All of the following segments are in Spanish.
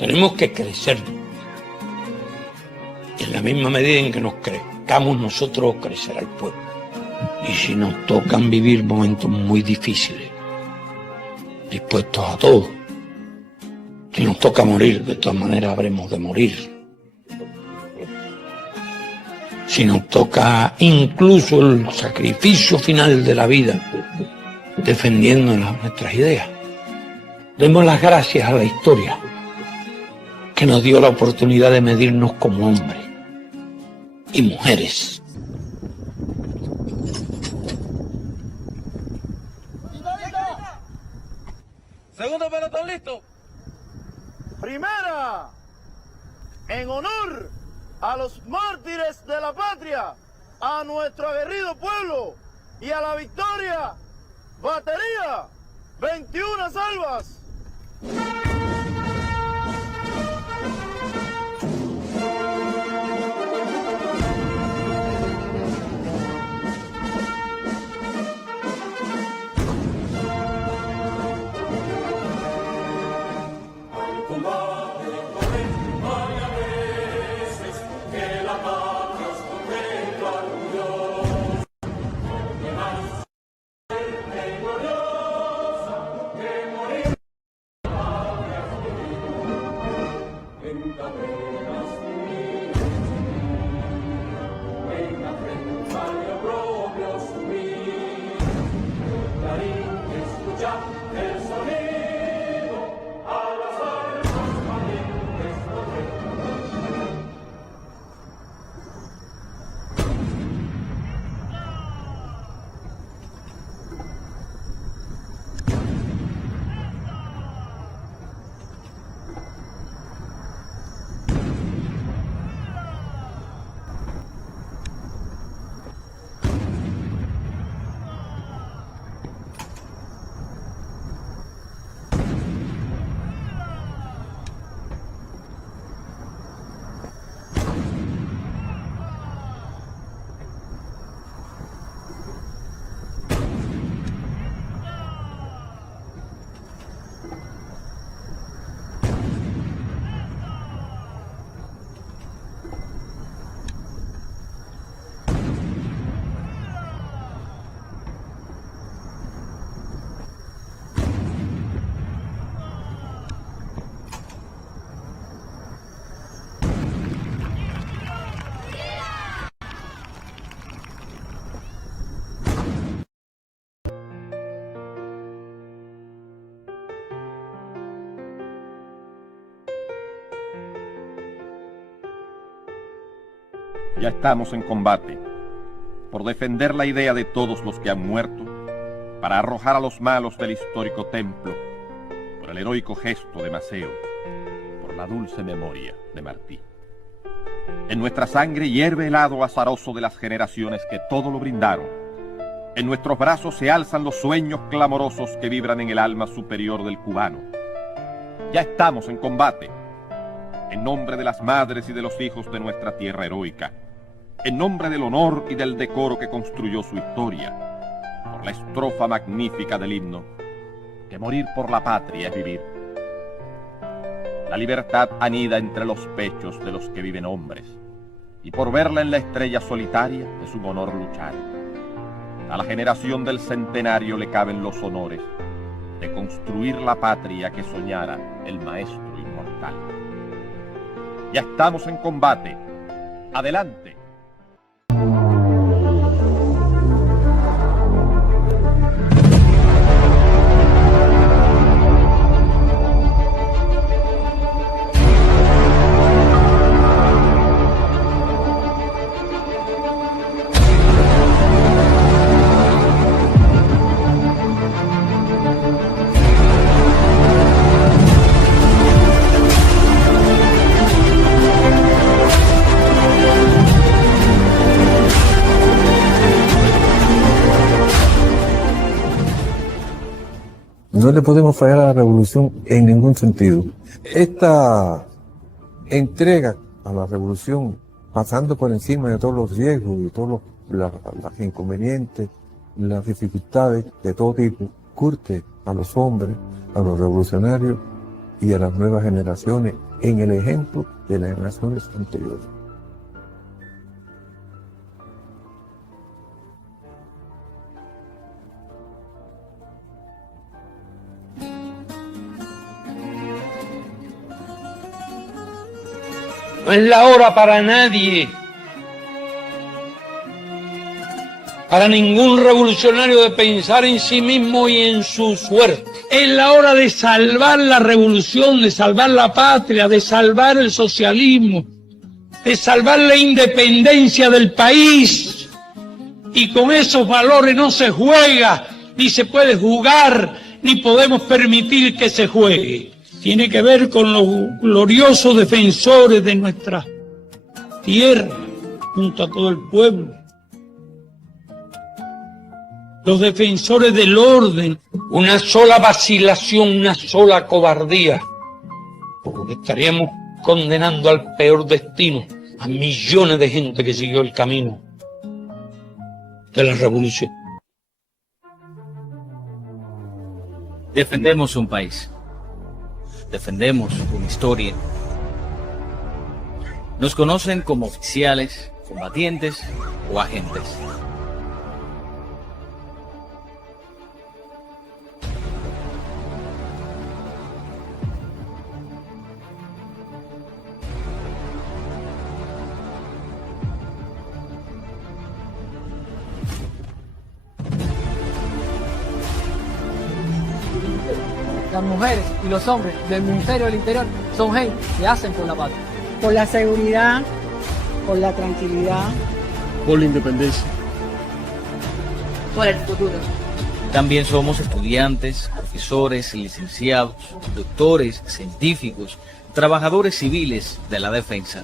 Tenemos que crecer. En la misma medida en que nos crezcamos nosotros, crecerá el pueblo. Y si nos tocan vivir momentos muy difíciles, dispuestos a todo, si nos toca morir, de todas maneras habremos de morir. Si nos toca incluso el sacrificio final de la vida, defendiendo nuestras ideas, demos las gracias a la historia, que nos dio la oportunidad de medirnos como hombres y mujeres. Segundo pelotón listo. Primera, en honor a los mártires de la patria, a nuestro aguerrido pueblo y a la victoria, batería, 21 salvas. Ya estamos en combate, por defender la idea de todos los que han muerto, para arrojar a los malos del histórico templo, por el heroico gesto de Maceo, por la dulce memoria de Martí. En nuestra sangre hierve el hado azaroso de las generaciones que todo lo brindaron. En nuestros brazos se alzan los sueños clamorosos que vibran en el alma superior del cubano. Ya estamos en combate, en nombre de las madres y de los hijos de nuestra tierra heroica, en nombre del honor y del decoro que construyó su historia, por la estrofa magnífica del himno, que morir por la patria es vivir. La libertad anida entre los pechos de los que viven hombres, y por verla en la estrella solitaria es un honor luchar. A la generación del centenario le caben los honores de construir la patria que soñara el maestro inmortal. Ya estamos en combate. ¡Adelante! No le podemos fallar a la revolución en ningún sentido. Esta entrega a la revolución, pasando por encima de todos los riesgos y todos los inconvenientes, las dificultades de todo tipo, curte a los hombres, a los revolucionarios y a las nuevas generaciones en el ejemplo de las generaciones anteriores. No es la hora para nadie, para ningún revolucionario, de pensar en sí mismo y en su suerte. Es la hora de salvar la revolución, de salvar la patria, de salvar el socialismo, de salvar la independencia del país. Y con esos valores no se juega, ni se puede jugar, ni podemos permitir que se juegue. Tiene que ver con los gloriosos defensores de nuestra tierra, junto a todo el pueblo. Los defensores del orden. Una sola vacilación, una sola cobardía. Estaríamos condenando al peor destino a millones de gente que siguió el camino de la revolución. Defendemos un país. Defendemos una historia. Nos conocen como oficiales, combatientes o agentes. Las mujeres y los hombres del Ministerio del Interior son gente que hacen por la patria. Por la seguridad, por la tranquilidad. Por la independencia. Por el futuro. También somos estudiantes, profesores, licenciados, doctores, científicos, trabajadores civiles de la defensa.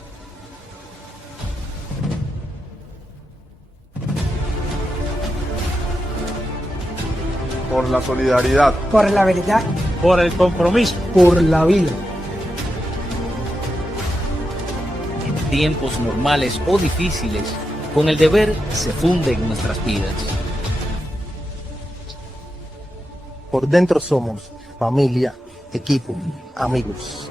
Por la solidaridad. Por la verdad. Por el compromiso. Por la vida. En tiempos normales o difíciles, con el deber se funden nuestras vidas. Por dentro somos familia, equipo, amigos.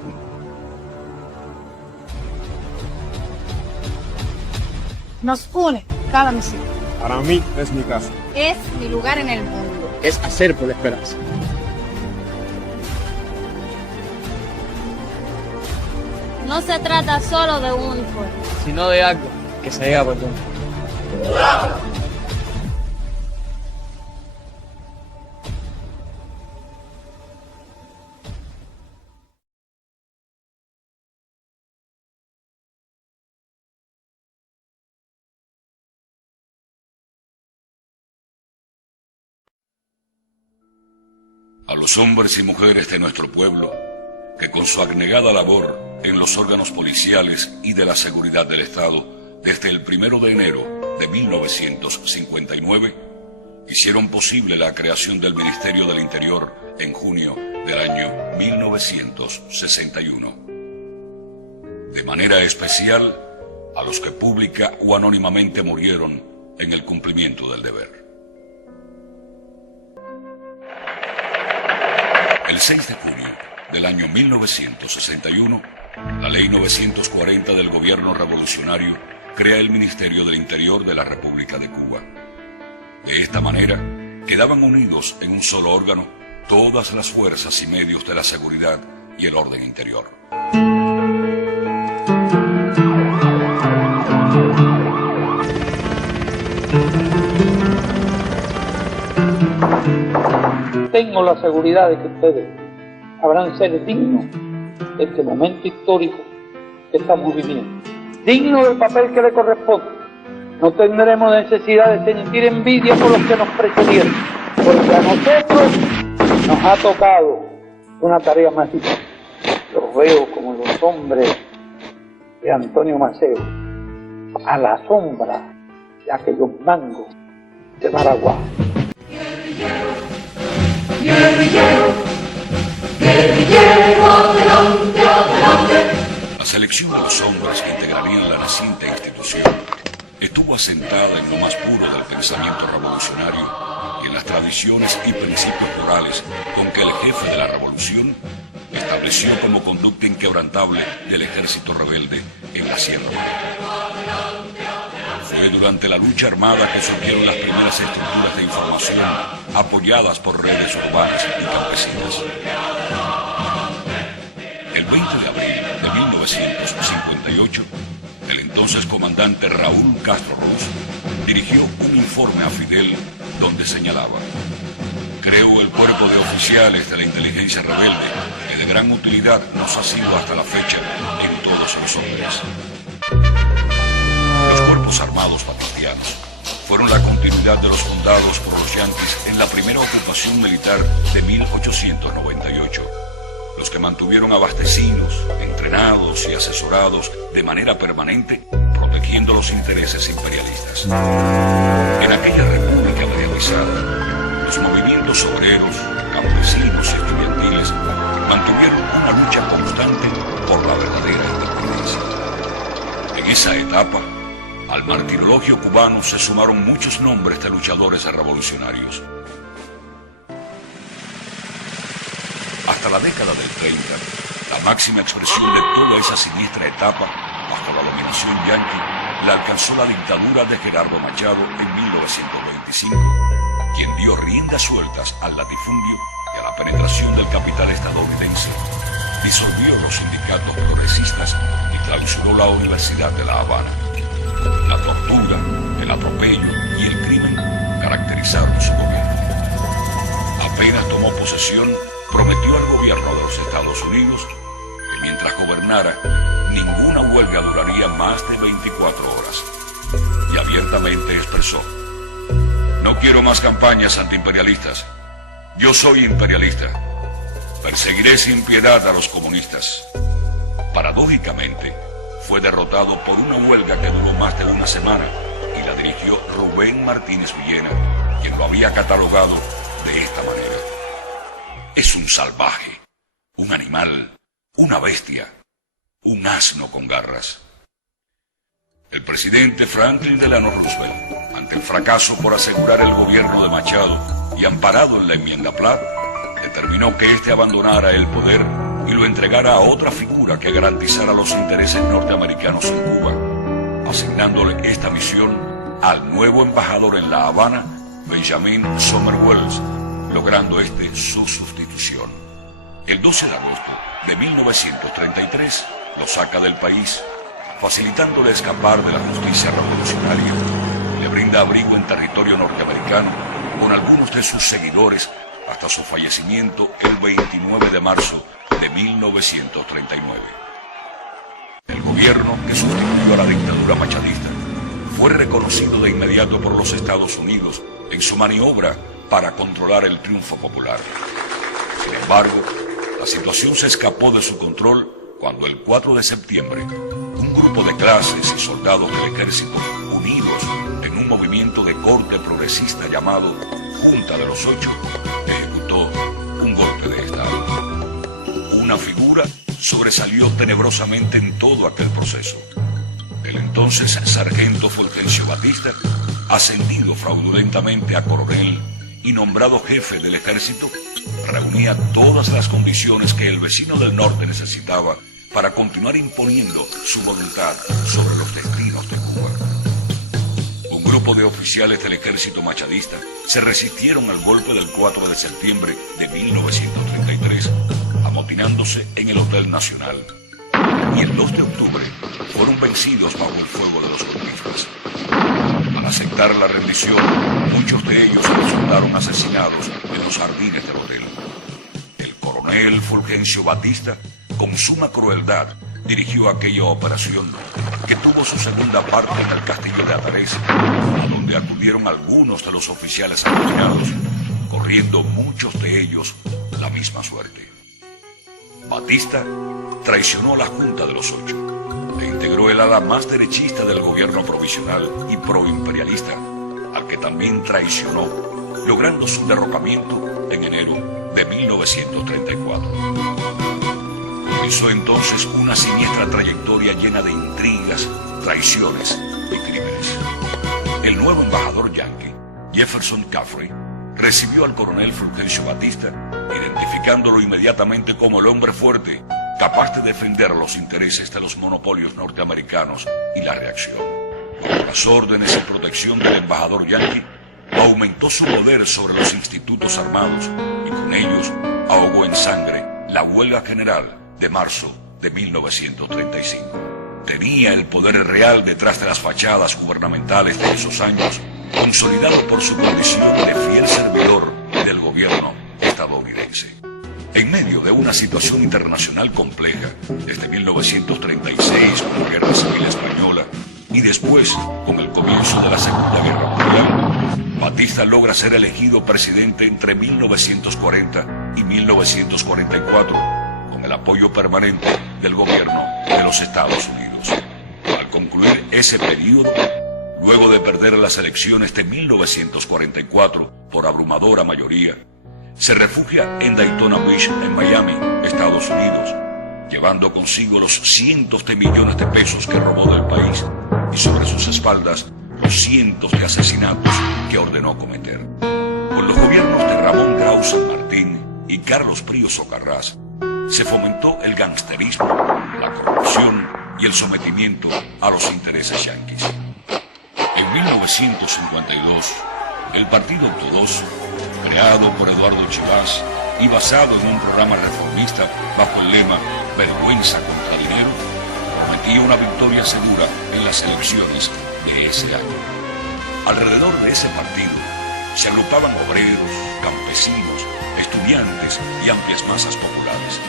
Nos une cada misión. Para mí es mi casa. Es mi lugar en el mundo. Es hacer por la esperanza. No se trata solo de un uniforme, Sino de algo que se llega por dentro. A los hombres y mujeres de nuestro pueblo, que con su abnegada labor en los órganos policiales y de la seguridad del Estado, desde el 1 de enero de 1959, hicieron posible la creación del Ministerio del Interior en junio del año 1961. De manera especial, a los que pública o anónimamente murieron en el cumplimiento del deber. El 6 de junio del año 1961, la Ley 940 del Gobierno Revolucionario crea el Ministerio del Interior de la República de Cuba. De esta manera, quedaban unidos en un solo órgano todas las fuerzas y medios de la seguridad y el orden interior. Tengo la seguridad de que ustedes habrán ser dignos de este momento histórico que estamos viviendo, dignos del papel que le corresponde. No tendremos necesidad de sentir envidia por los que nos precedieron, porque a nosotros nos ha tocado una tarea más difícil. Los veo como los hombres de Antonio Maceo, a la sombra de aquellos mangos de Maragua. Guerrillero, selección de los hombres que integrarían la naciente institución estuvo asentada en lo más puro del pensamiento revolucionario y en las tradiciones y principios morales con que el jefe de la revolución estableció como conducta inquebrantable del ejército rebelde en la Sierra Madre. Fue durante la lucha armada que surgieron las primeras estructuras de información apoyadas por redes urbanas y campesinas. El 20 de abril de 1958, el entonces comandante Raúl Castro Ruz dirigió un informe a Fidel donde señalaba: creo el cuerpo de oficiales de la inteligencia rebelde que de gran utilidad nos ha sido hasta la fecha en todos los hombres. Los cuerpos armados patriotianos fueron la continuidad de los fundados por los yanquis en la primera ocupación militar de 1898, los que mantuvieron abastecidos, entrenados y asesorados de manera permanente, protegiendo los intereses imperialistas. En aquella república mediatizada, los movimientos obreros, campesinos y estudiantiles mantuvieron una lucha constante por la verdadera independencia. En esa etapa, al martirologio cubano se sumaron muchos nombres de luchadores revolucionarios. Hasta la década del 30, la máxima expresión de toda esa siniestra etapa, bajo la dominación yanqui, la alcanzó la dictadura de Gerardo Machado en 1925, quien dio riendas sueltas al latifundio y a la penetración del capital estadounidense, disolvió los sindicatos progresistas y clausuró la Universidad de La Habana. La tortura, el atropello y el crimen caracterizaron su gobierno. Apenas tomó posesión, prometió al gobierno de los Estados Unidos que mientras gobernara, ninguna huelga duraría más de 24 horas. Y abiertamente expresó: no quiero más campañas antiimperialistas. Yo soy imperialista. Perseguiré sin piedad a los comunistas. Paradójicamente, fue derrotado por una huelga que duró más de una semana y la dirigió Rubén Martínez Villena, quien lo había catalogado de esta manera: es un salvaje, un animal, una bestia, un asno con garras. El presidente Franklin Delano Roosevelt, ante el fracaso por asegurar el gobierno de Machado y amparado en la enmienda Platt, determinó que éste abandonara el poder y lo entregara a otra figura que garantizara los intereses norteamericanos en Cuba, asignándole esta misión al nuevo embajador en La Habana, Benjamin Somerwells, logrando este su sustitución. El 12 de agosto de 1933 lo saca del país, facilitándole escapar de la justicia revolucionaria. Le brinda abrigo en territorio norteamericano con algunos de sus seguidores hasta su fallecimiento el 29 de marzo de 1939. El gobierno que sustituyó a la dictadura machadista fue reconocido de inmediato por los Estados Unidos en su maniobra para controlar el triunfo popular. Sin embargo, la situación se escapó de su control cuando el 4 de septiembre, un grupo de clases y soldados del ejército unidos en un movimiento de corte progresista llamado Junta de los Ocho, ejecutó un golpe de Estado. Una figura sobresalió tenebrosamente en todo aquel proceso: el entonces sargento Fulgencio Batista, ascendido fraudulentamente a coronel y nombrado jefe del ejército, reunía todas las condiciones que el vecino del norte necesitaba para continuar imponiendo su voluntad sobre los destinos de Cuba. Un grupo de oficiales del ejército machadista se resistieron al golpe del 4 de septiembre de 1933, amotinándose en el Hotel Nacional. Y el 2 de octubre fueron vencidos bajo el fuego de los golpistas. Al aceptar la rendición, muchos de ellos resultaron asesinados en los jardines del hotel. El coronel Fulgencio Batista, con suma crueldad, dirigió aquella operación que tuvo su segunda parte en el castillo de Atarés, a donde acudieron algunos de los oficiales asesinados, corriendo muchos de ellos la misma suerte. Batista traicionó a la Junta de los Ocho e integró el ala más derechista del gobierno provisional y proimperialista, al que también traicionó, logrando su derrocamiento en enero de 1934. comenzó entonces una siniestra trayectoria llena de intrigas, traiciones y crímenes. El nuevo embajador yanqui, Jefferson Caffrey, recibió al coronel Fulgencio Batista, identificándolo inmediatamente como el hombre fuerte, capaz de defender los intereses de los monopolios norteamericanos y la reacción. Con las órdenes y protección del embajador yanqui, aumentó su poder sobre los institutos armados y con ellos ahogó en sangre la huelga general de marzo de 1935. Tenía el poder real detrás de las fachadas gubernamentales de esos años, consolidado por su condición de fiel servidor del gobierno estadounidense. En medio de una situación internacional compleja, desde 1936 con la Guerra Civil Española y después con el comienzo de la Segunda Guerra Mundial, Batista logra ser elegido presidente entre 1940 y 1944, con el apoyo permanente del gobierno de los Estados Unidos. Al concluir ese periodo, luego de perder las elecciones de 1944 por abrumadora mayoría, se refugia en Daytona Beach, en Miami, Estados Unidos, llevando consigo los cientos de millones de pesos que robó del país y sobre sus espaldas los cientos de asesinatos que ordenó cometer. Con los gobiernos de Ramón Grau San Martín y Carlos Prío Socarrás, se fomentó el gangsterismo, la corrupción y el sometimiento a los intereses yanquis. En 1952, el Partido Ortodoxo, creado por Eduardo Chivas y basado en un programa reformista bajo el lema Vergüenza contra dinero, prometía una victoria segura en las elecciones de ese año. Alrededor de ese partido se agrupaban obreros, campesinos, estudiantes y amplias masas populares.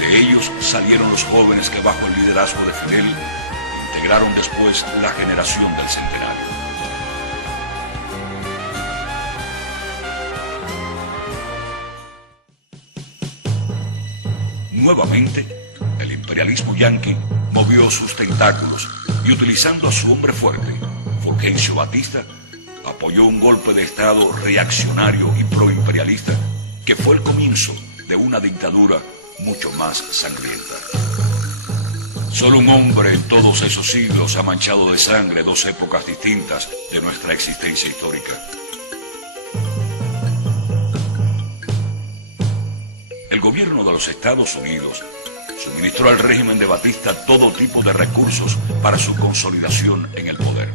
De ellos salieron los jóvenes que bajo el liderazgo de Fidel integraron después la generación del centenario. Nuevamente, el imperialismo yanqui movió sus tentáculos y utilizando a su hombre fuerte, Fulgencio Batista, apoyó un golpe de Estado reaccionario y proimperialista que fue el comienzo de una dictadura mucho más sangrienta. Solo un hombre en todos esos siglos ha manchado de sangre dos épocas distintas de nuestra existencia histórica. El gobierno de los Estados Unidos suministró al régimen de Batista todo tipo de recursos para su consolidación en el poder.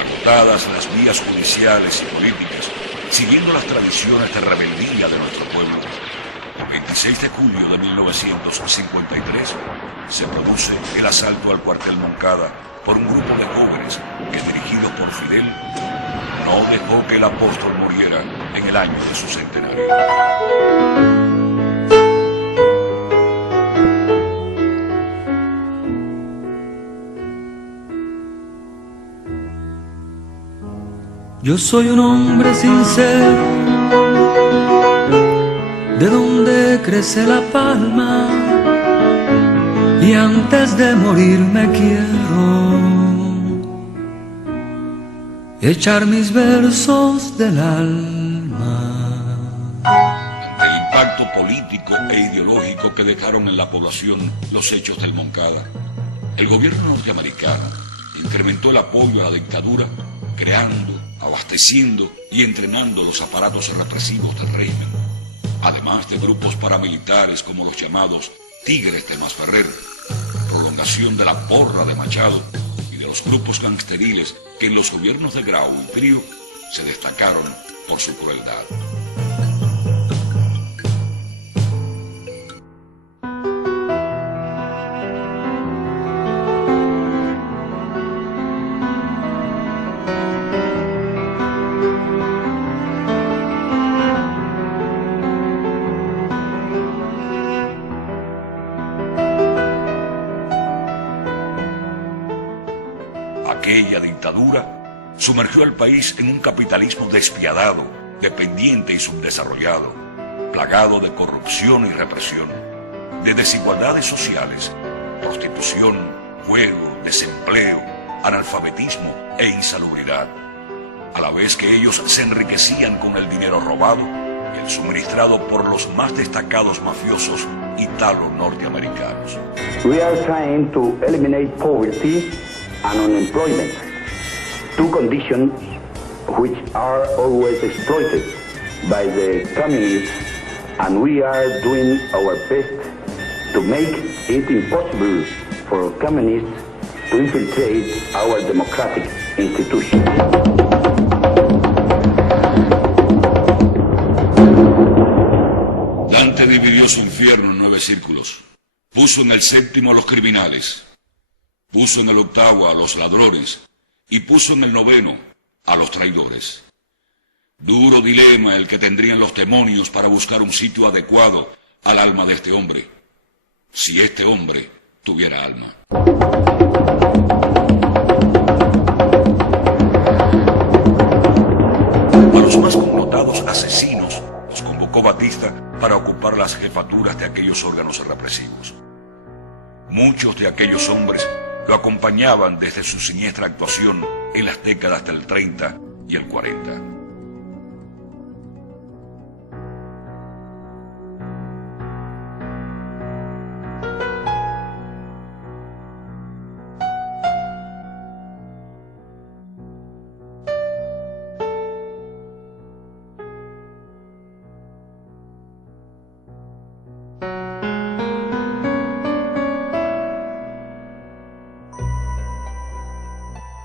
Agotadas las vías judiciales y políticas, siguiendo las tradiciones de rebeldía de nuestro pueblo, el 26 de julio de 1953 se produce el asalto al cuartel Moncada por un grupo de jóvenes que, dirigidos por Fidel, no dejó que el apóstol muriera en el año de su centenario. Yo soy un hombre sincero, de donde crece la palma, y antes de morir me quiero echar mis versos del alma. Ante el impacto político e ideológico que dejaron en la población los hechos del Moncada, el gobierno norteamericano incrementó el apoyo a la dictadura, creando, abasteciendo y entrenando los aparatos represivos del régimen, además de grupos paramilitares como los llamados Tigres de Masferrer, prolongación de la Porra de Machado, y de los grupos gangsteriles que en los gobiernos de Grau y Prío se destacaron por su crueldad. Aquella dictadura sumergió al país en un capitalismo despiadado, dependiente y subdesarrollado, plagado de corrupción y represión, de desigualdades sociales, prostitución, juego, desempleo, analfabetismo e insalubridad. A la vez que ellos se enriquecían con el dinero robado, el suministrado por los más destacados mafiosos italo-norteamericanos. We are trying to eliminate poverty and unemployment, two conditions which are always exploited by the communists, and we are doing our best to make it impossible for communists to infiltrate our democratic institutions. Dante dividió su infierno en 9 círculos. Puso en el 7º a los criminales, puso en el 8º a los ladrones y puso en el 9º a los traidores. Duro dilema el que tendrían los demonios para buscar un sitio adecuado al alma de este hombre, si este hombre tuviera alma. A los más connotados asesinos los convocó Batista para ocupar las jefaturas de aquellos órganos represivos. Muchos de aquellos hombres lo acompañaban desde su siniestra actuación en las décadas del 30 y el 40.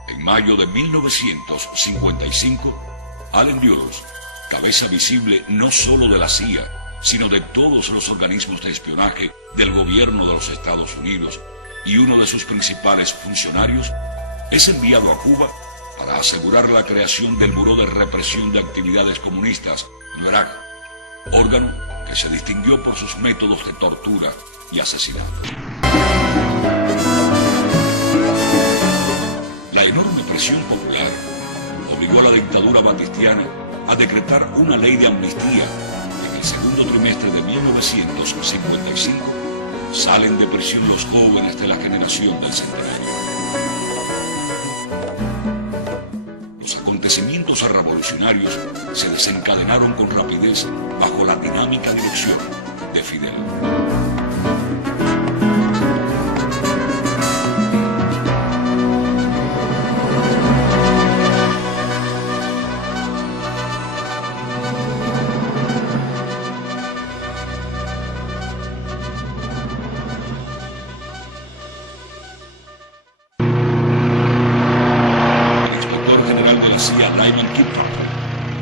En mayo de 1955, Allen Dulles, cabeza visible no solo de la CIA, sino de todos los organismos de espionaje del gobierno de los Estados Unidos y uno de sus principales funcionarios, es enviado a Cuba para asegurar la creación del Buró de Represión de Actividades Comunistas, BRAC, órgano que se distinguió por sus métodos de tortura y asesinato. La enorme presión popular obligó a la dictadura batistiana a decretar una ley de amnistía. En el segundo trimestre de 1955 salen de prisión los jóvenes de la generación del centenario. Los acontecimientos revolucionarios se desencadenaron con rapidez bajo la dinámica dirección de Fidel.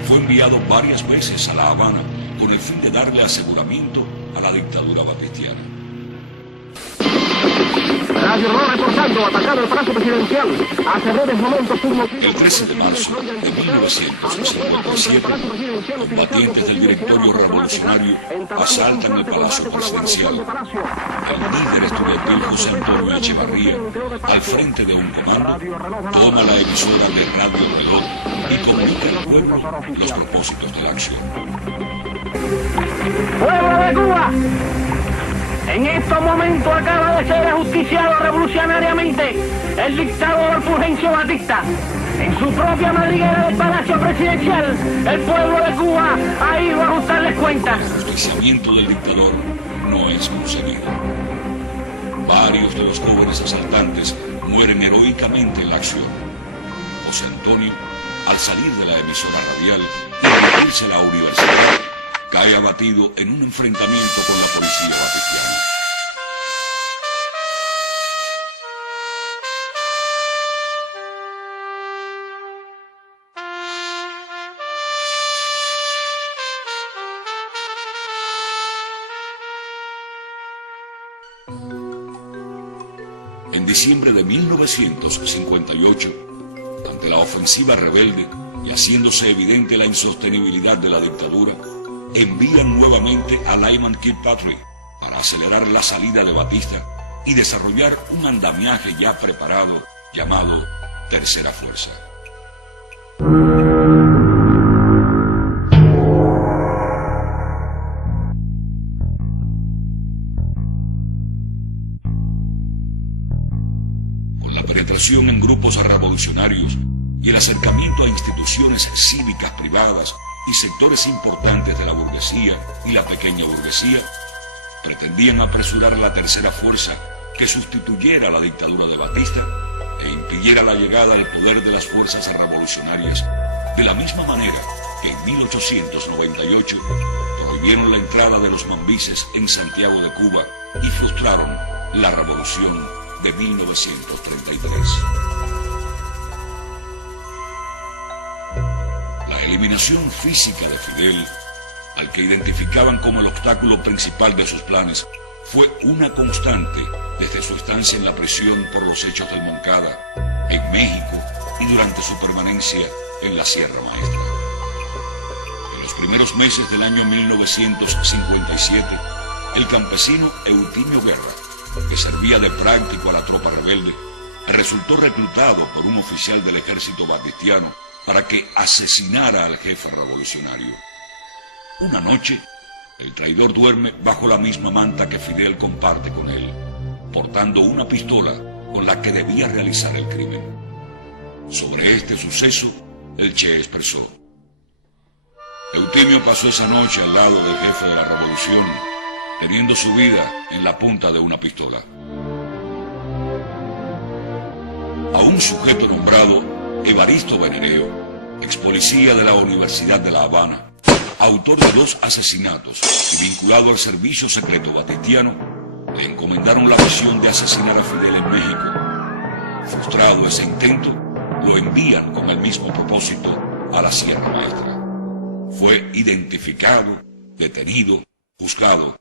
Fue enviado varias veces a La Habana con el fin de darle aseguramiento a la dictadura batistiana. Radio Ro reportando, atacado el Palacio Presidencial. Hace breves momentos El 13 de marzo de 1957, combatientes del directorio revolucionario asaltan el Palacio Presidencial. El líder estudiantil José Antonio Echevarría, al frente de un comando, toma la emisora de Radio Reloj y comunica al pueblo los propósitos de la acción. ¡Pueblo de Cuba! En estos momentos acaba de ser ajusticiado revolucionariamente el dictador Fulgencio Batista. En su propia madriguera del Palacio Presidencial, el pueblo de Cuba ha ido a ajustarles cuentas. El ajusticiamiento del dictador no es conseguido. Varios de los jóvenes asaltantes mueren heroicamente en la acción. José Antonio, al salir de la emisora radial y dirigirse a la universidad, cae abatido en un enfrentamiento con la policía batistiana. En diciembre de 1958, ante la ofensiva rebelde y haciéndose evidente la insostenibilidad de la dictadura, envían nuevamente a Lyman Kirkpatrick para acelerar la salida de Batista y desarrollar un andamiaje ya preparado llamado Tercera Fuerza. Con la penetración en grupos revolucionarios y el acercamiento a instituciones cívicas privadas y sectores importantes de la burguesía y la pequeña burguesía pretendían apresurar a la tercera fuerza que sustituyera a la dictadura de Batista e impidiera la llegada al poder de las fuerzas revolucionarias, de la misma manera que en 1898 prohibieron la entrada de los mambises en Santiago de Cuba y frustraron la revolución de 1933. La eliminación física de Fidel, al que identificaban como el obstáculo principal de sus planes, fue una constante desde su estancia en la prisión por los hechos del Moncada, en México y durante su permanencia en la Sierra Maestra. En los primeros meses del año 1957, el campesino Eutimio Guerra, que servía de práctico a la tropa rebelde, resultó reclutado por un oficial del ejército batistiano para que asesinara al jefe revolucionario. Una noche, el traidor duerme bajo la misma manta que Fidel comparte con él, portando una pistola con la que debía realizar el crimen. Sobre este suceso, el Che expresó: Eutimio pasó esa noche al lado del jefe de la revolución, teniendo su vida en la punta de una pistola. A un sujeto nombrado Evaristo Beneneo, ex policía de la Universidad de La Habana, autor de 2 asesinatos y vinculado al servicio secreto batistiano, le encomendaron la misión de asesinar a Fidel en México. Frustrado ese intento, lo envían con el mismo propósito a la Sierra Maestra. Fue identificado, detenido, juzgado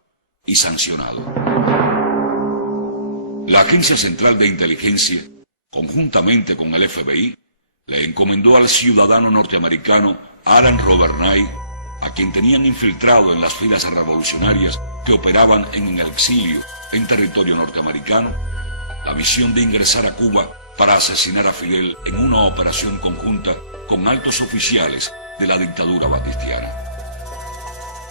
y sancionado. La Agencia Central de Inteligencia, conjuntamente con el FBI, le encomendó al ciudadano norteamericano Alan Robert Knight, a quien tenían infiltrado en las filas revolucionarias que operaban en el exilio en territorio norteamericano, la misión de ingresar a Cuba para asesinar a Fidel en una operación conjunta con altos oficiales de la dictadura batistiana.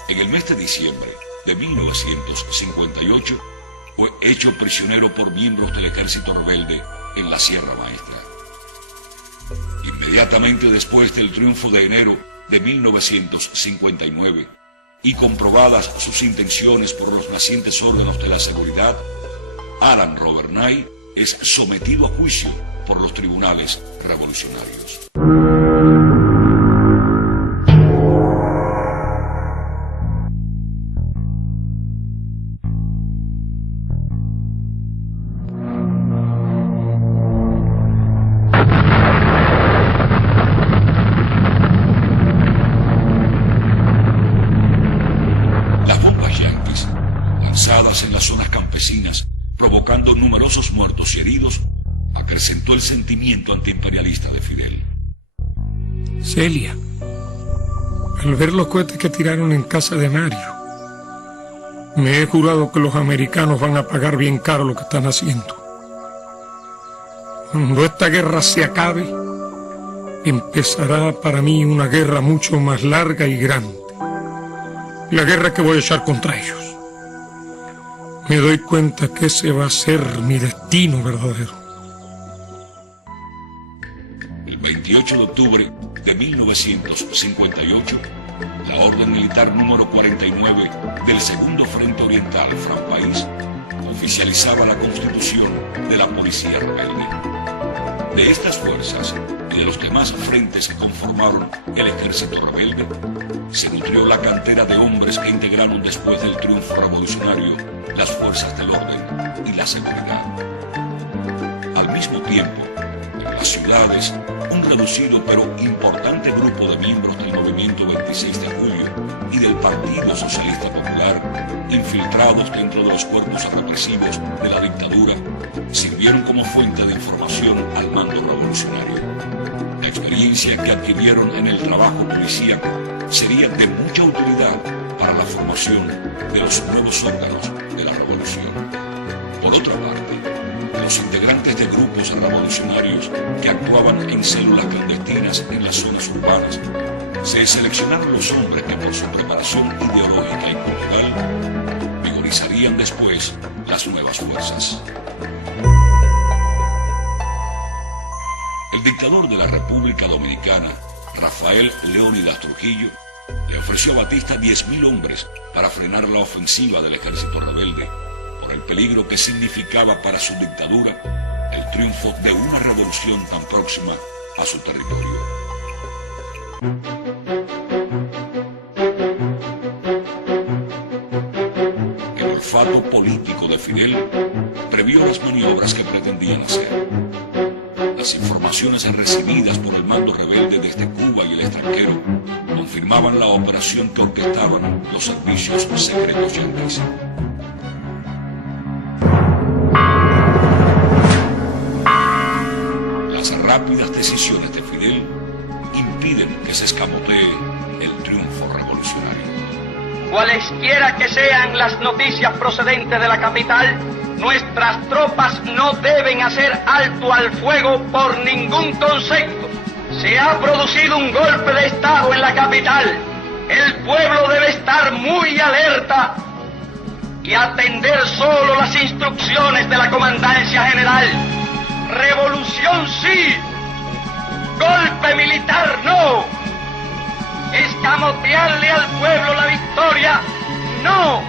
En el mes de diciembre de 1958 fue hecho prisionero por miembros del ejército rebelde en la Sierra Maestra. Inmediatamente después del triunfo de enero de 1959 y comprobadas sus intenciones por los nacientes órganos de la seguridad, Alan Robert Knight es sometido a juicio por los tribunales revolucionarios. En las zonas campesinas, provocando numerosos muertos y heridos, acrecentó el sentimiento antiimperialista de Fidel. Celia, al ver los cohetes que tiraron en casa de Mario, me he jurado que los americanos van a pagar bien caro lo que están haciendo. Cuando esta guerra se acabe, empezará para mí una guerra mucho más larga y grande. La guerra que voy a echar contra ellos. Me doy cuenta que ese va a ser mi destino verdadero. El 28 de octubre de 1958, la Orden Militar número 49 del Segundo Frente Oriental, Franpaís, oficializaba la constitución de la Policía Rebelde. De estas fuerzas y de los demás frentes que conformaron el ejército rebelde, se nutrió la cantera de hombres que integraron después del triunfo revolucionario las fuerzas del orden y la seguridad. Al mismo tiempo, en las ciudades, un reducido pero importante grupo de miembros del movimiento 26 de julio y del Partido Socialista Popular, infiltrados dentro de los cuerpos represivos de la dictadura, sirvieron como fuente de información al mando revolucionario. La experiencia que adquirieron en el trabajo policíaco sería de mucha utilidad para la formación de los nuevos órganos de la revolución. Por otra parte, los integrantes de grupos revolucionarios que actuaban en células clandestinas en las zonas urbanas, se seleccionaron los hombres que por su preparación ideológica y cultural vigorizarían después las nuevas fuerzas. El dictador de la República Dominicana, Rafael Leónidas Trujillo, le ofreció a Batista 10.000 hombres para frenar la ofensiva del ejército rebelde, por el peligro que significaba para su dictadura el triunfo de una revolución tan próxima a su territorio. El olfato político de Fidel previó las maniobras que pretendían hacer. Las informaciones recibidas por el mando rebelde desde Cuba y el extranjero confirmaban la operación que orquestaban los servicios secretos yanquis. Las rápidas decisiones de Fidel impiden que se escamotee el triunfo revolucionario. Cualesquiera que sean las noticias procedentes de la capital, nuestras tropas no deben hacer alto al fuego por ningún concepto. Se ha producido un golpe de Estado en la capital. El pueblo debe estar muy alerta y atender solo las instrucciones de la Comandancia General. Revolución sí, golpe militar no. Escamotearle al pueblo la victoria no,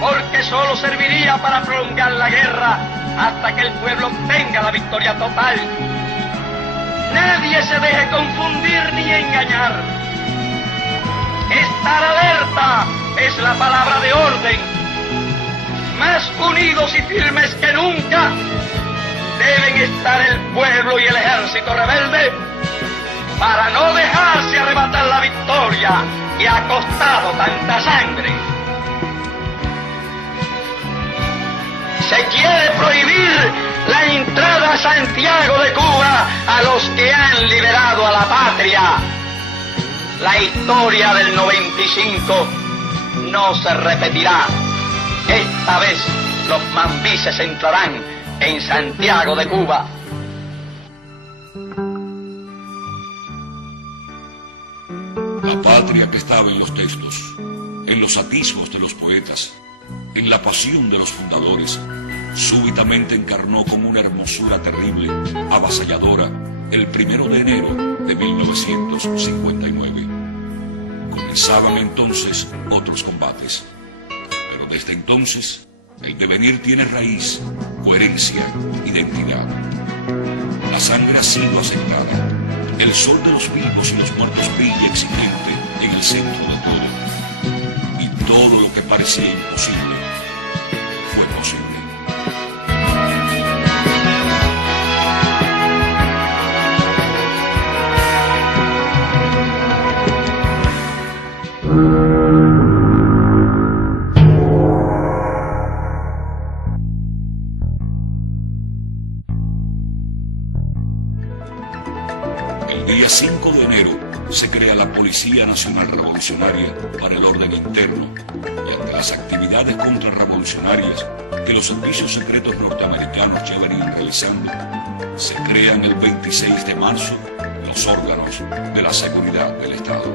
porque solo serviría para prolongar la guerra hasta que el pueblo tenga la victoria total. Nadie se deje confundir ni engañar. Estar alerta es la palabra de orden. Más unidos y firmes que nunca deben estar el pueblo y el ejército rebelde para no dejarse arrebatar la victoria que ha costado tanta sangre. Se quiere prohibir la entrada a Santiago de Cuba a los que han liberado a la patria. La historia del 95 no se repetirá. Esta vez los mambises entrarán en Santiago de Cuba. La patria que estaba en los textos, en los atisbos de los poetas, en la pasión de los fundadores, súbitamente encarnó con una hermosura terrible, avasalladora, el 1 de enero de 1959. Comenzaban entonces otros combates, pero desde entonces el devenir tiene raíz, coherencia, identidad. La sangre ha sido aceptada, el sol de los vivos y los muertos brilla exigente en el centro de todo, y todo lo que parecía imposible fue posible. El día 5 de enero se crea la Policía Nacional Revolucionaria para el orden interno, y ante las actividades contrarrevolucionarias que los servicios secretos norteamericanos ya venían realizando, se crean el 26 de marzo los órganos de la seguridad del Estado.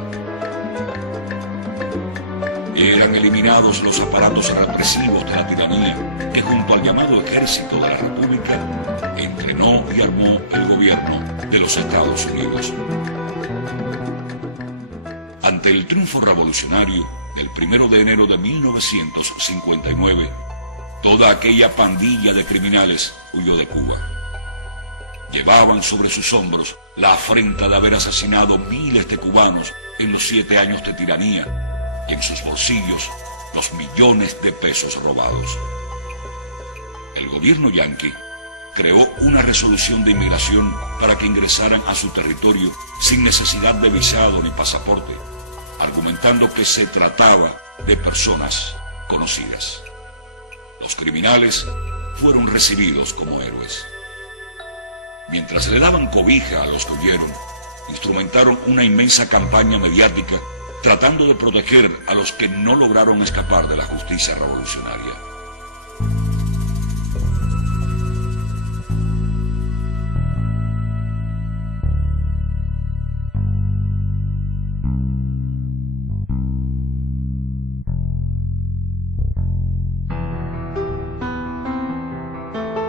Eran eliminados los aparatos represivos de la tiranía que junto al llamado Ejército de la República entrenó y armó el gobierno de los Estados Unidos. Ante el triunfo revolucionario del 1 de enero de 1959, toda aquella pandilla de criminales huyó de Cuba. Llevaban sobre sus hombros la afrenta de haber asesinado miles de cubanos en los 7 años de tiranía, y en sus bolsillos los millones de pesos robados. El gobierno yanqui creó una resolución de inmigración para que ingresaran a su territorio sin necesidad de visado ni pasaporte, argumentando que se trataba de personas conocidas. Los criminales fueron recibidos como héroes. Mientras le daban cobija a los que huyeron, instrumentaron una inmensa campaña mediática tratando de proteger a los que no lograron escapar de la justicia revolucionaria.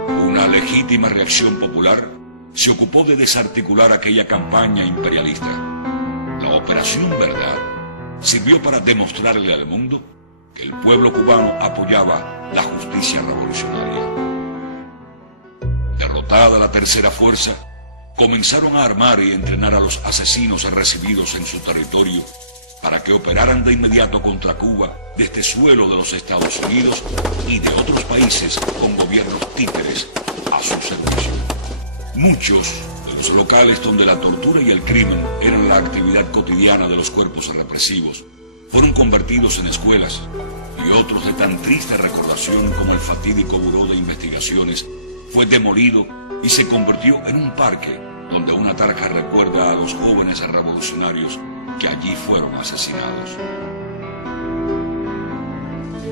Una legítima reacción popular se ocupó de desarticular aquella campaña imperialista. La Operación Verdad sirvió para demostrarle al mundo que el pueblo cubano apoyaba la justicia revolucionaria. Derrotada la tercera fuerza, comenzaron a armar y entrenar a los asesinos recibidos en su territorio para que operaran de inmediato contra Cuba desde suelo de los Estados Unidos y de otros países con gobiernos títeres a su servicio. Muchos de los locales donde la tortura y el crimen eran la actividad cotidiana de los cuerpos represivos fueron convertidos en escuelas, y otros de tan triste recordación como el fatídico Buró de Investigaciones fue demolido y se convirtió en un parque donde una tarja recuerda a los jóvenes revolucionarios que allí fueron asesinados.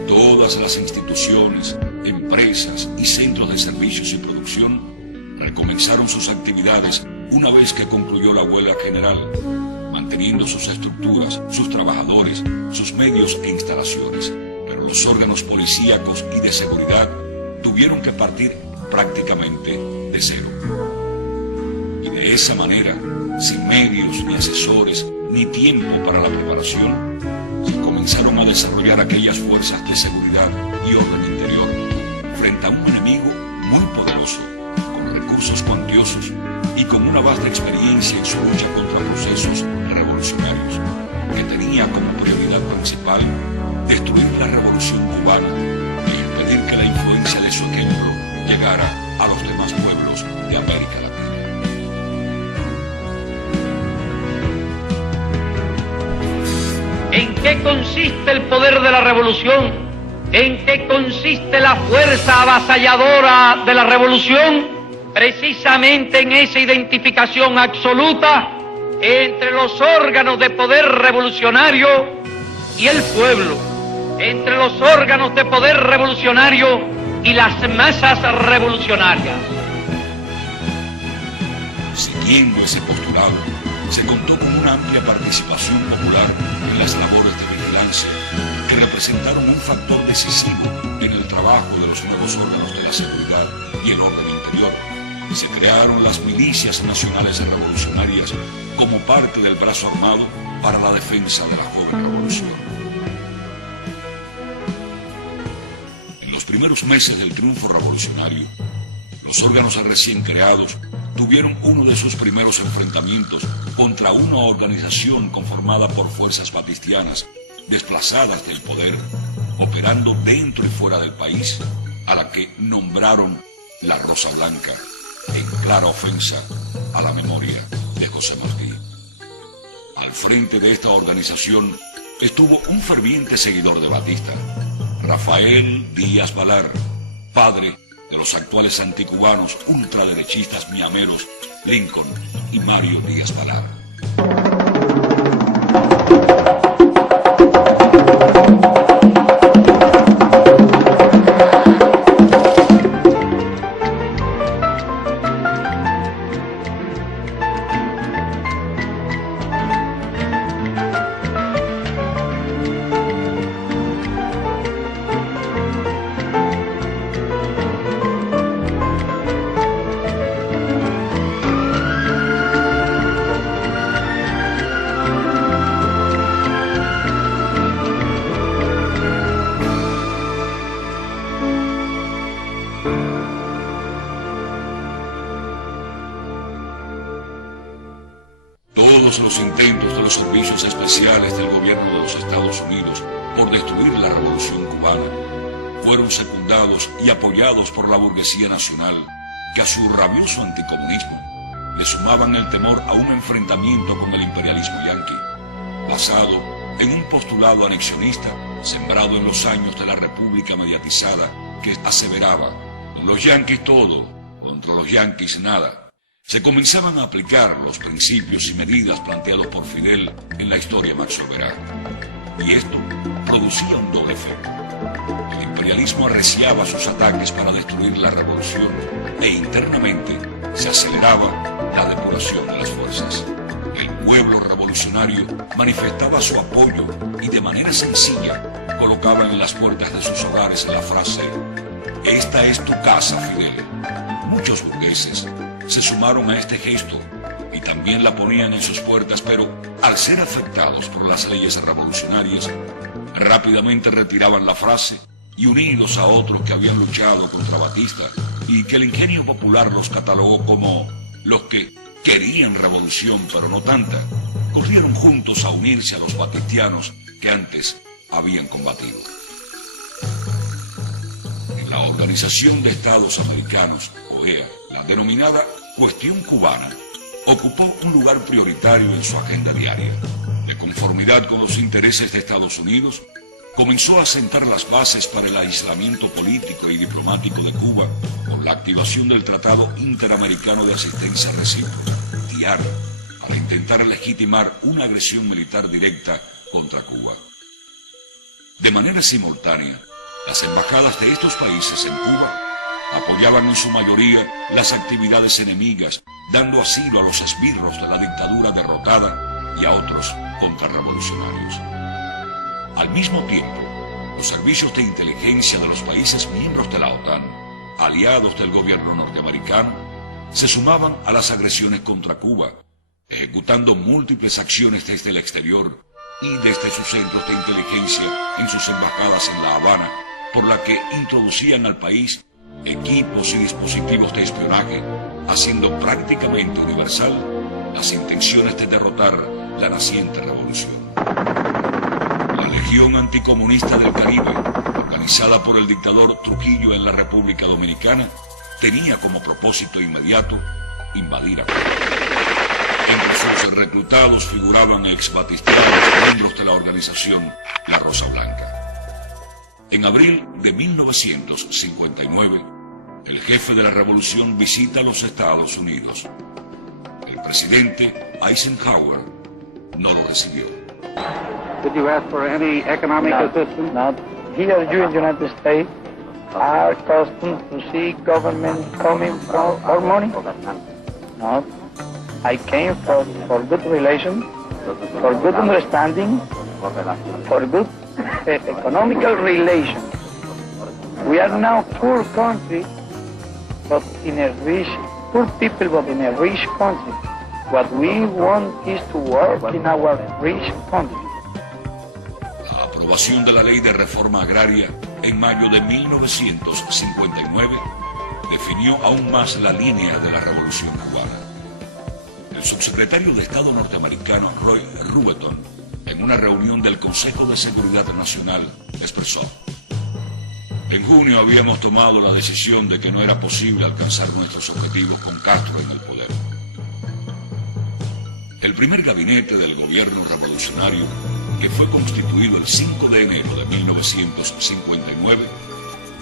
Todas las instituciones, empresas y centros de servicios y producción recomenzaron sus actividades una vez que concluyó la huelga general, manteniendo sus estructuras, sus trabajadores, sus medios e instalaciones. Pero los órganos policíacos y de seguridad tuvieron que partir prácticamente de cero. Y de esa manera, sin medios, ni asesores, ni tiempo para la preparación, se comenzaron a desarrollar aquellas fuerzas de seguridad y orden interior frente a un enemigo muy poderoso, con recursos cuantiosos y con una vasta experiencia en su lucha contra procesos revolucionarios, que tenía como prioridad principal destruir la revolución cubana e impedir que la influencia de su ejemplo llegara a los demás pueblos de América Latina. ¿En qué consiste el poder de la revolución? ¿En qué consiste la fuerza avasalladora de la revolución? Precisamente en esa identificación absoluta entre los órganos de poder revolucionario y el pueblo, entre los órganos de poder revolucionario y las masas revolucionarias. Siguiendo ese postulado, se contó con una amplia participación popular en las labores de vigilancia, que representaron un factor decisivo en el trabajo de los nuevos órganos de la seguridad y el orden interior. Se crearon las milicias nacionales revolucionarias como parte del brazo armado para la defensa de la joven revolución. En los primeros meses del triunfo revolucionario, los órganos recién creados tuvieron uno de sus primeros enfrentamientos contra una organización conformada por fuerzas batistianas desplazadas del poder, operando dentro y fuera del país, a la que nombraron la Rosa Blanca, en clara ofensa a la memoria de José Martí. Al frente de esta organización estuvo un ferviente seguidor de Batista, Rafael Díaz Balar, padre de los actuales anticubanos ultraderechistas miameros Lincoln y Mario Díaz Balar. Todos los intentos de los servicios especiales del gobierno de los Estados Unidos por destruir la revolución cubana fueron secundados y apoyados por la burguesía nacional, que a su rabioso anticomunismo le sumaban el temor a un enfrentamiento con el imperialismo yanqui, basado en un postulado anexionista sembrado en los años de la República mediatizada, que aseveraba: con los yanquis todo, contra los yanquis nada. Se comenzaban a aplicar los principios y medidas planteados por Fidel en la historia Max Soberá. Y esto producía un doble efecto. El imperialismo arreciaba sus ataques para destruir la revolución e internamente se aceleraba la depuración de las fuerzas. El pueblo revolucionario manifestaba su apoyo y de manera sencilla colocaba en las puertas de sus hogares la frase: «Esta es tu casa, Fidel». Muchos burgueses se sumaron a este gesto y también la ponían en sus puertas, pero al ser afectados por las leyes revolucionarias, rápidamente retiraban la frase y unidos a otros que habían luchado contra Batista y que el ingenio popular los catalogó como los que querían revolución pero no tanta, corrieron juntos a unirse a los batistianos que antes habían combatido. En la Organización de Estados Americanos, OEA, la denominada cuestión cubana ocupó un lugar prioritario en su agenda diaria. De conformidad con los intereses de Estados Unidos, comenzó a sentar las bases para el aislamiento político y diplomático de Cuba con la activación del Tratado Interamericano de Asistencia Recíproca, TIAR, para intentar legitimar una agresión militar directa contra Cuba. De manera simultánea, las embajadas de estos países en Cuba apoyaban en su mayoría las actividades enemigas, dando asilo a los esbirros de la dictadura derrotada y a otros contrarrevolucionarios. Al mismo tiempo, los servicios de inteligencia de los países miembros de la OTAN, aliados del gobierno norteamericano, se sumaban a las agresiones contra Cuba, ejecutando múltiples acciones desde el exterior y desde sus centros de inteligencia en sus embajadas en La Habana, por la que introducían al país equipos y dispositivos de espionaje, haciendo prácticamente universal las intenciones de derrotar la naciente revolución. La Legión Anticomunista del Caribe, organizada por el dictador Trujillo en la República Dominicana, tenía como propósito inmediato invadir a Cuba. Entre sus reclutados figuraban exbatistianos, miembros de la organización La Rosa Blanca. En abril de 1959, el jefe de la revolución visita los Estados Unidos. El presidente Eisenhower no lo recibió. Did you ask for any economic assistance? No. Here you in the United States are accustomed to see government coming for money? No. I came for good relations, for good understanding, for good economical relations. We are now poor country, but in a rich, poor people, but in a rich country. What we want is to work in our rich country. La aprobación de la Ley de Reforma Agraria en mayo de 1959 definió aún más la línea de la Revolución Cubana. El subsecretario de Estado norteamericano Roy Rubenton, en una reunión del Consejo de Seguridad Nacional, expresó: en junio habíamos tomado la decisión de que no era posible alcanzar nuestros objetivos con Castro en el poder. El primer gabinete del gobierno revolucionario, que fue constituido el 5 de enero de 1959,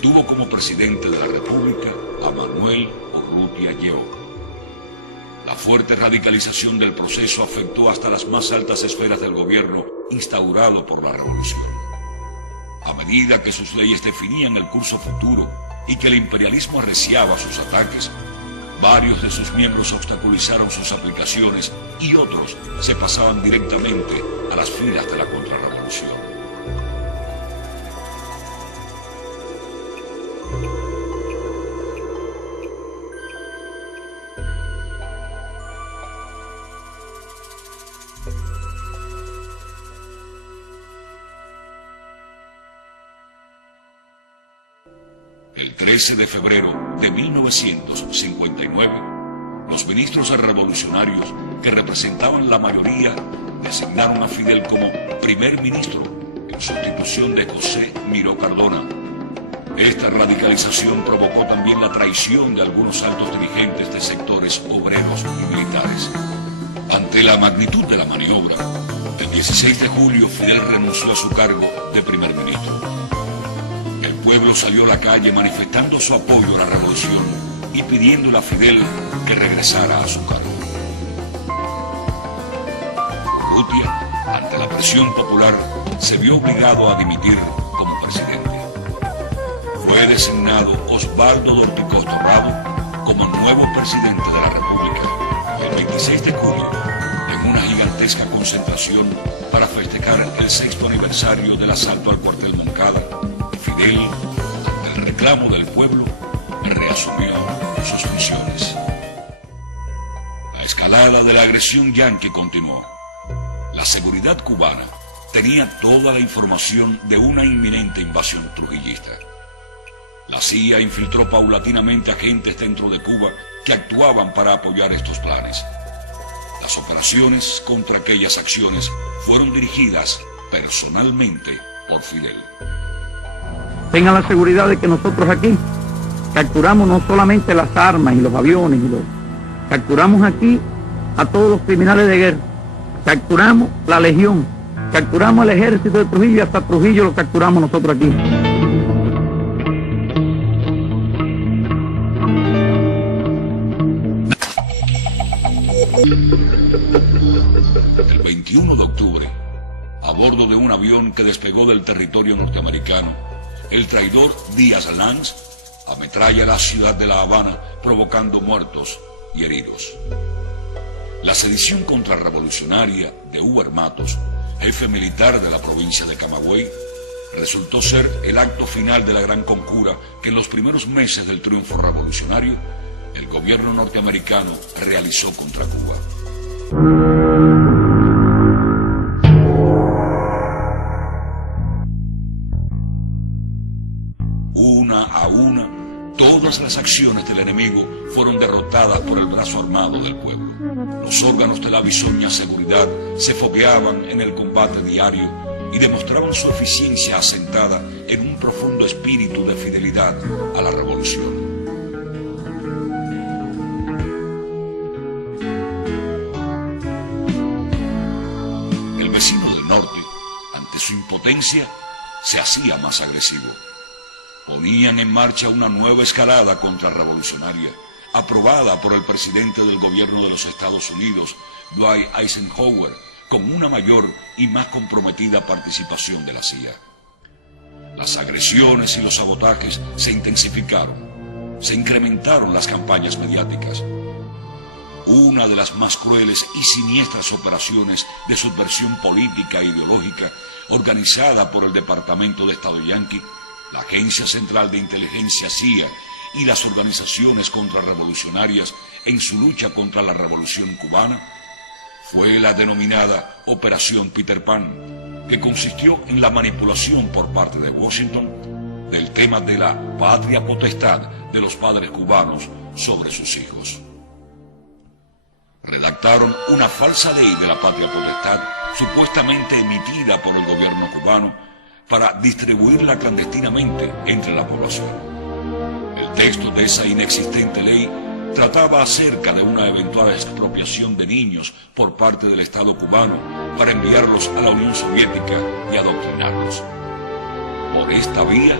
tuvo como presidente de la República a Manuel Urrutia Lleó. La fuerte radicalización del proceso afectó hasta las más altas esferas del gobierno instaurado por la revolución. A medida que sus leyes definían el curso futuro y que el imperialismo arreciaba sus ataques, varios de sus miembros obstaculizaron sus aplicaciones y otros se pasaban directamente a las filas de la contrarrevolución. El 13 de febrero de 1959, los ministros revolucionarios que representaban la mayoría designaron a Fidel como primer ministro en sustitución de José Miró Cardona. Esta radicalización provocó también la traición de algunos altos dirigentes de sectores obreros y militares. Ante la magnitud de la maniobra, el 16 de julio Fidel renunció a su cargo de primer ministro. El pueblo salió a la calle manifestando su apoyo a la revolución y pidiéndole a Fidel que regresara a su cargo. Urrutia, ante la presión popular, se vio obligado a dimitir como presidente. Fue designado Osvaldo Dorticós Torrado como nuevo presidente de la República el 26 de julio en una gigantesca concentración para festejar el 6º aniversario del asalto al cuartel Moncada. Fidel, ante el reclamo del pueblo, reasumió sus funciones. La escalada escalada de la agresión yanqui continuó. La seguridad cubana tenía toda la información de una inminente invasión trujillista. La CIA infiltró paulatinamente agentes dentro de Cuba que actuaban para apoyar estos planes. Las operaciones contra aquellas acciones fueron dirigidas personalmente por Fidel. Tengan la seguridad de que nosotros aquí capturamos no solamente las armas y los aviones, capturamos aquí a todos los criminales de guerra, capturamos la legión, capturamos el ejército de Trujillo y hasta Trujillo lo capturamos nosotros aquí. El 21 de octubre, a bordo de un avión que despegó del territorio norteamericano, el traidor Díaz Lanz ametralla la ciudad de La Habana, provocando muertos y heridos. La sedición contrarrevolucionaria de Uber Matos, jefe militar de la provincia de Camagüey, resultó ser el acto final de la gran conjura que en los primeros meses del triunfo revolucionario el gobierno norteamericano realizó contra Cuba. Una a una, todas las acciones del enemigo fueron derrotadas por el brazo armado del pueblo. Los órganos de la bisoña seguridad se fogueaban en el combate diario y demostraban su eficiencia asentada en un profundo espíritu de fidelidad a la revolución. El vecino del norte, ante su impotencia, se hacía más agresivo. Ponían en marcha una nueva escalada contrarrevolucionaria, aprobada por el presidente del gobierno de los Estados Unidos, Dwight Eisenhower, con una mayor y más comprometida participación de la CIA. Las agresiones y los sabotajes se intensificaron, se incrementaron las campañas mediáticas. Una de las más crueles y siniestras operaciones de subversión política e ideológica organizada por el Departamento de Estado yanqui, la Agencia Central de Inteligencia CIA y las organizaciones contrarrevolucionarias en su lucha contra la revolución cubana, fue la denominada Operación Peter Pan, que consistió en la manipulación por parte de Washington del tema de la patria potestad de los padres cubanos sobre sus hijos. Redactaron una falsa ley de la patria potestad supuestamente emitida por el gobierno cubano para distribuirla clandestinamente entre la población. El texto de esa inexistente ley trataba acerca de una eventual expropiación de niños por parte del Estado cubano para enviarlos a la Unión Soviética y adoctrinarlos. Por esta vía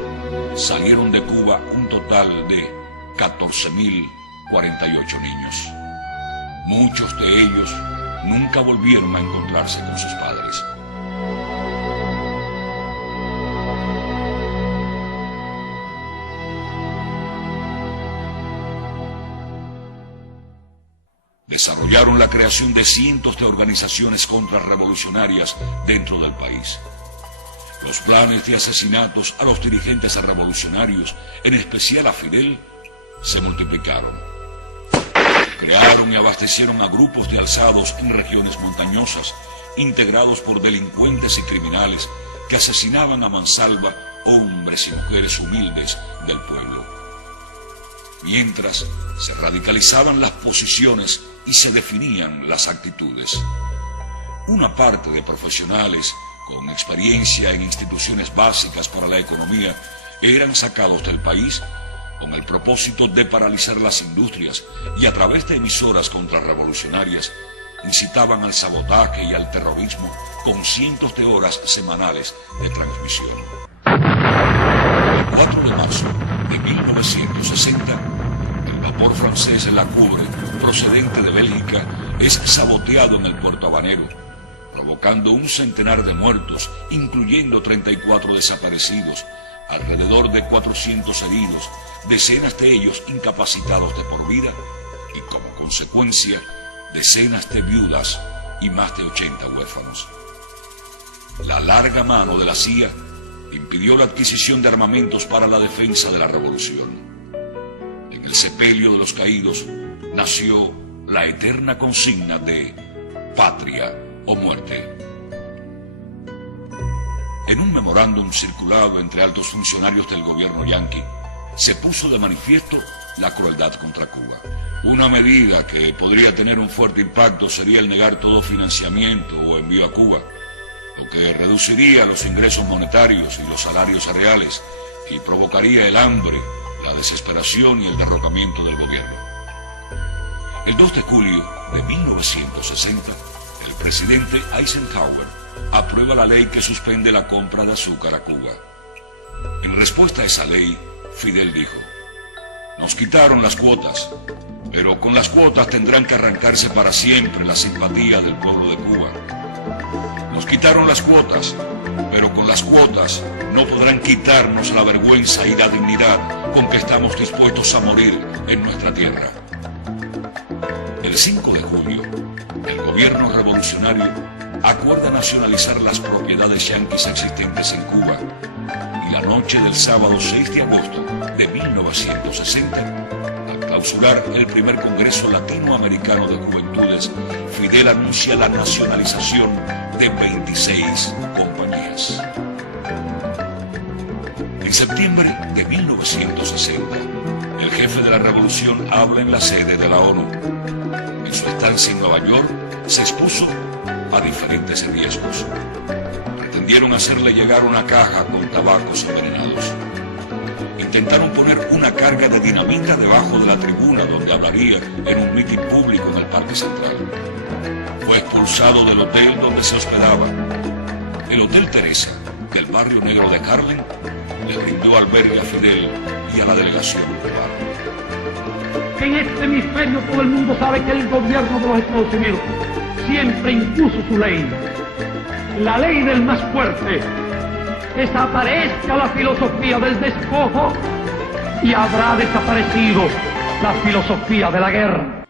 salieron de Cuba un total de 14.048 niños. Muchos de ellos nunca volvieron a encontrarse con sus padres. Desarrollaron la creación de cientos de organizaciones contrarrevolucionarias dentro del país. Los planes de asesinatos a los dirigentes revolucionarios, en especial a Fidel, se multiplicaron. Crearon y abastecieron a grupos de alzados en regiones montañosas, integrados por delincuentes y criminales que asesinaban a mansalva hombres y mujeres humildes del pueblo. Mientras se radicalizaban las posiciones y se definían las actitudes. Una parte de profesionales con experiencia en instituciones básicas para la economía eran sacados del país con el propósito de paralizar las industrias y a través de emisoras contrarrevolucionarias incitaban al sabotaje y al terrorismo con cientos de horas semanales de transmisión. El 4 de marzo de 1960, el vapor francés La Coubre, procedente de Bélgica, es saboteado en el puerto habanero, provocando un centenar de muertos, incluyendo 34 desaparecidos, alrededor de 400 heridos, decenas de ellos incapacitados de por vida y, como consecuencia, decenas de viudas y más de 80 huérfanos. La larga mano de la CIA impidió la adquisición de armamentos para la defensa de la revolución. En el sepelio de los caídos nació la eterna consigna de patria o muerte. En un memorándum circulado entre altos funcionarios del gobierno yanqui, se puso de manifiesto la crueldad contra Cuba. Una medida que podría tener un fuerte impacto sería el negar todo financiamiento o envío a Cuba, lo que reduciría los ingresos monetarios y los salarios reales y provocaría el hambre, la desesperación y el derrocamiento del gobierno. El 2 de julio de 1960, el presidente Eisenhower aprueba la ley que suspende la compra de azúcar a Cuba. En respuesta a esa ley, Fidel dijo: nos quitaron las cuotas, pero con las cuotas tendrán que arrancarse para siempre la simpatía del pueblo de Cuba. Nos quitaron las cuotas, pero con las cuotas no podrán quitarnos la vergüenza y la dignidad con que estamos dispuestos a morir en nuestra tierra. El 5 de julio, el gobierno revolucionario acuerda nacionalizar las propiedades yanquis existentes en Cuba, y la noche del sábado 6 de agosto de 1960, al clausurar el primer Congreso Latinoamericano de Juventudes, Fidel anuncia la nacionalización de 26 compañías. En septiembre de 1960, el jefe de la revolución habla en la sede de la ONU. En su estancia en Nueva York, se expuso a diferentes riesgos. Pretendieron hacerle llegar una caja con tabacos envenenados. Intentaron poner una carga de dinamita debajo de la tribuna donde hablaría en un mitin público en el Parque Central. Fue expulsado del hotel donde se hospedaba. El Hotel Teresa, del barrio negro de Harlem, le brindó albergue a Fidel y a la delegación cubana. En este hemisferio todo el mundo sabe que el gobierno de los Estados Unidos siempre impuso su ley, la ley del más fuerte. Desaparezca la filosofía del despojo y habrá desaparecido la filosofía de la guerra.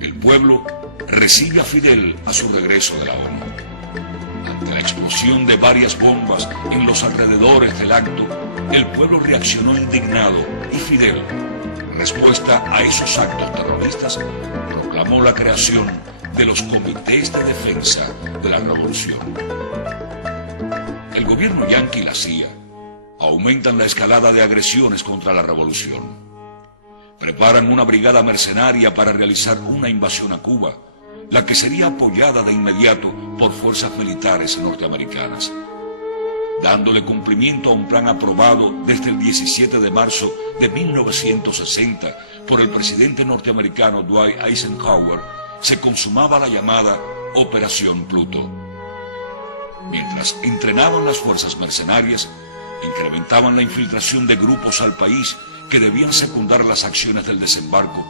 El pueblo recibe a Fidel a su regreso de la ONU. Ante la explosión de varias bombas en los alrededores del acto, el pueblo reaccionó indignado y Fidel, en respuesta a esos actos terroristas, proclamó la creación de los comités de defensa de la revolución. El gobierno yanqui y la CIA aumentan la escalada de agresiones contra la revolución. Preparan una brigada mercenaria para realizar una invasión a Cuba, la que sería apoyada de inmediato por fuerzas militares norteamericanas. Dándole cumplimiento a un plan aprobado desde el 17 de marzo de 1960 por el presidente norteamericano Dwight Eisenhower, se consumaba la llamada Operación Pluto. Mientras entrenaban las fuerzas mercenarias, incrementaban la infiltración de grupos al país que debían secundar las acciones del desembarco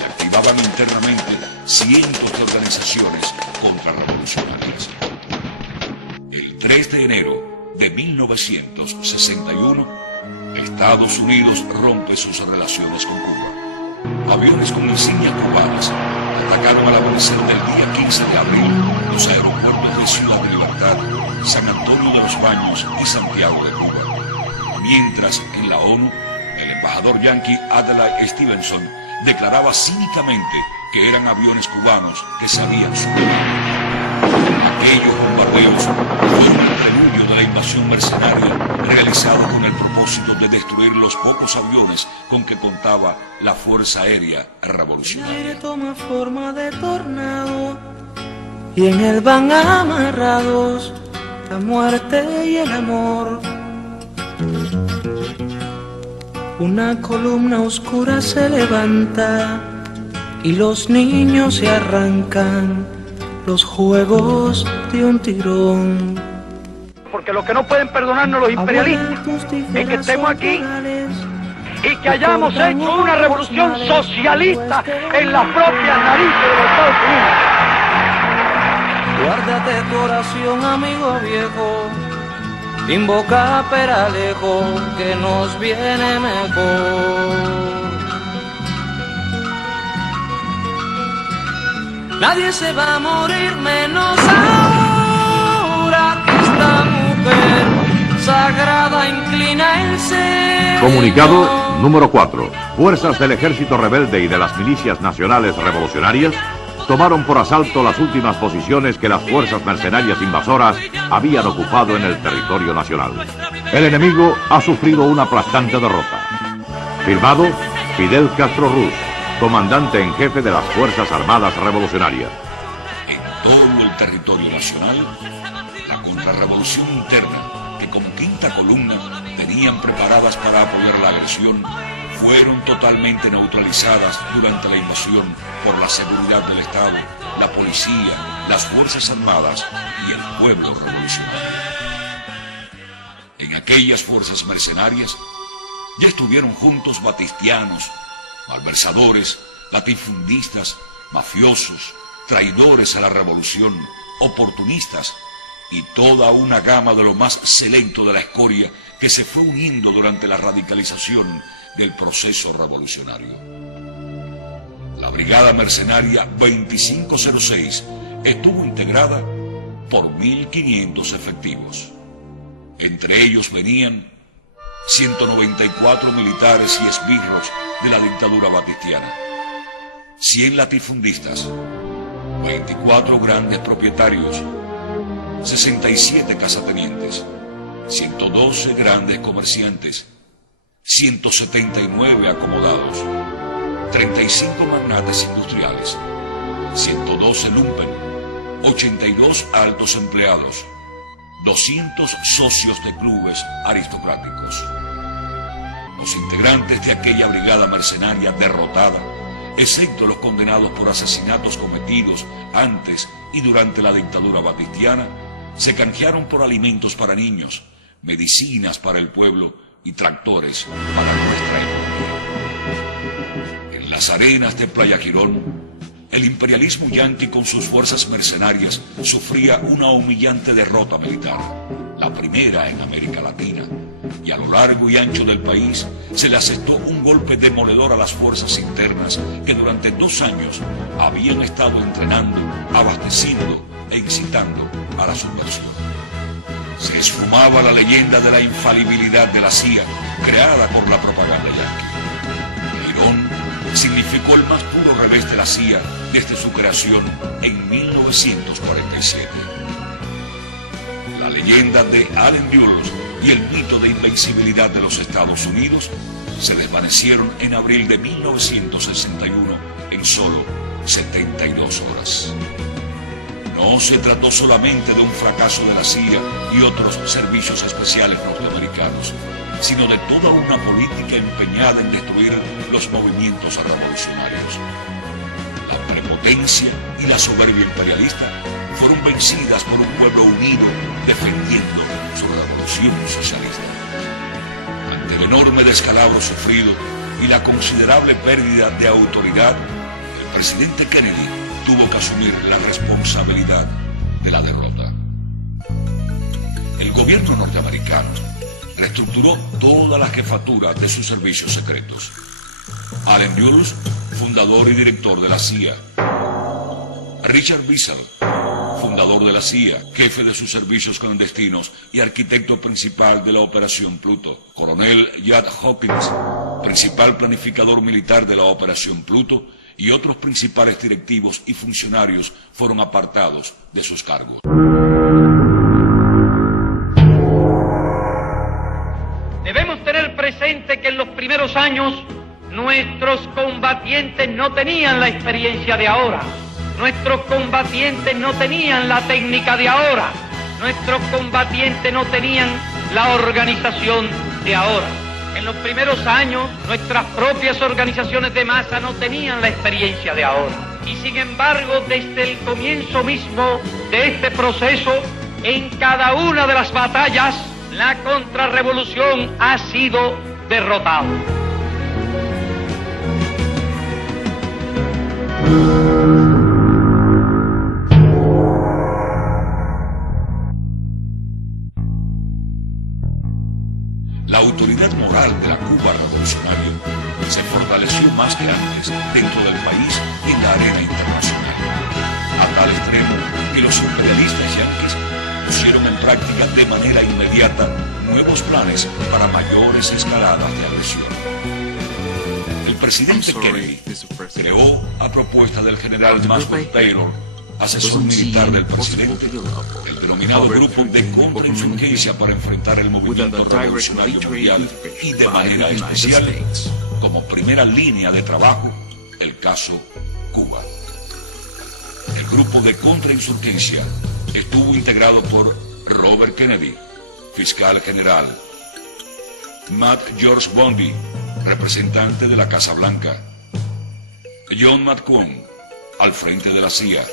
y activaban internamente cientos de organizaciones contrarrevolucionarias. El 3 de enero de 1961, Estados Unidos rompe sus relaciones con Cuba. Aviones con insignias cubanas atacaron al amanecer del día 15 de abril los aeropuertos de Ciudad de Libertad, San Antonio de los Baños y Santiago de Cuba. Mientras en la ONU, el embajador yanqui Adlai Stevenson declaraba cínicamente que eran aviones cubanos que se habían subido. Aquellos bombardeos fueron el preludio de la invasión mercenaria realizada con el propósito de destruir los pocos aviones con que contaba la Fuerza Aérea Revolucionaria. El aire toma forma de tornado y en él van amarrados la muerte y el amor. Una columna oscura se levanta y los niños se arrancan los juegos de un tirón. Porque lo que no pueden perdonarnos los imperialistas es que estemos aquí y que hayamos hecho una revolución socialista en las propias narices de los Estados Unidos. Guárdate tu oración, amigo viejo, invoca a Peralejo que nos viene mejor. Nadie se va a morir menos ahora que esta mujer sagrada inclina el ser. Comunicado número 4. Fuerzas del Ejército Rebelde y de las Milicias Nacionales Revolucionarias tomaron por asalto las últimas posiciones que las fuerzas mercenarias invasoras habían ocupado en el territorio nacional. El enemigo ha sufrido una aplastante derrota. Firmado Fidel Castro Ruz, comandante en jefe de las Fuerzas Armadas Revolucionarias. En todo el territorio nacional, la contrarrevolución interna, que como quinta columna tenían preparadas para apoyar la agresión, fueron totalmente neutralizadas durante la invasión por la seguridad del Estado, la policía, las Fuerzas Armadas y el pueblo revolucionario. En aquellas fuerzas mercenarias ya estuvieron juntos batistianos, malversadores, latifundistas, mafiosos, traidores a la revolución, oportunistas y toda una gama de lo más selecto de la escoria que se fue uniendo durante la radicalización del proceso revolucionario. La brigada mercenaria 2506 estuvo integrada por 1.500 efectivos. Entre ellos venían 194 militares y esbirros de la dictadura batistiana, 100 latifundistas, 24 grandes propietarios, 67 casatenientes, 112 grandes comerciantes, 179 acomodados, 35 magnates industriales, 112 lumpen, 82 altos empleados, 200 socios de clubes aristocráticos. Los integrantes de aquella brigada mercenaria derrotada, excepto los condenados por asesinatos cometidos antes y durante la dictadura batistiana, se canjearon por alimentos para niños, medicinas para el pueblo y tractores para nuestra época. En las arenas de Playa Girón, el imperialismo yanqui con sus fuerzas mercenarias sufría una humillante derrota militar, la primera en América Latina, y a lo largo y ancho del país se le asestó un golpe demoledor a las fuerzas internas que durante 2 años habían estado entrenando, abasteciendo e incitando a la subversión. Se esfumaba la leyenda de la infalibilidad de la CIA creada por la propaganda yanqui. Girón significó el más puro revés de la CIA desde su creación en 1947. La leyenda de Allen Dulles y el mito de invencibilidad de los Estados Unidos se desvanecieron en abril de 1961 en solo 72 horas. No se trató solamente de un fracaso de la CIA y otros servicios especiales norteamericanos, sino de toda una política empeñada en destruir los movimientos revolucionarios. La prepotencia y la soberbia imperialista fueron vencidas por un pueblo unido defendiendo su revolución socialista. Ante el enorme descalabro sufrido y la considerable pérdida de autoridad, el presidente Kennedy tuvo que asumir la responsabilidad de la derrota. El gobierno norteamericano reestructuró toda la jefatura de sus servicios secretos. Allen Dulles, fundador y director de la CIA. Richard Bissell, fundador de la CIA, jefe de sus servicios clandestinos y arquitecto principal de la Operación Pluto. Coronel Judd Hawkins, principal planificador militar de la Operación Pluto, y otros principales directivos y funcionarios fueron apartados de sus cargos. Debemos tener presente que en los primeros años nuestros combatientes no tenían la experiencia de ahora, nuestros combatientes no tenían la técnica de ahora, nuestros combatientes no tenían la organización de ahora. En los primeros años, nuestras propias organizaciones de masa no tenían la experiencia de ahora. Y sin embargo, desde el comienzo mismo de este proceso, en cada una de las batallas, la contrarrevolución ha sido derrotada. La autoridad moral de la Cuba revolucionaria se fortaleció más que antes dentro del país y en la arena internacional, a tal extremo que los imperialistas yanquis pusieron en práctica de manera inmediata nuevos planes para mayores escaladas de agresión. El presidente Kennedy creó, a propuesta del general Maxwell Taylor, asesor militar del presidente, el denominado Grupo de Contrainsurgencia para enfrentar el movimiento revolucionario mundial y, de manera especial, como primera línea de trabajo, el caso Cuba. El Grupo de Contrainsurgencia estuvo integrado por Robert Kennedy, fiscal general; Matt George Bondi, representante de la Casa Blanca; John McCone, al frente de la CIA;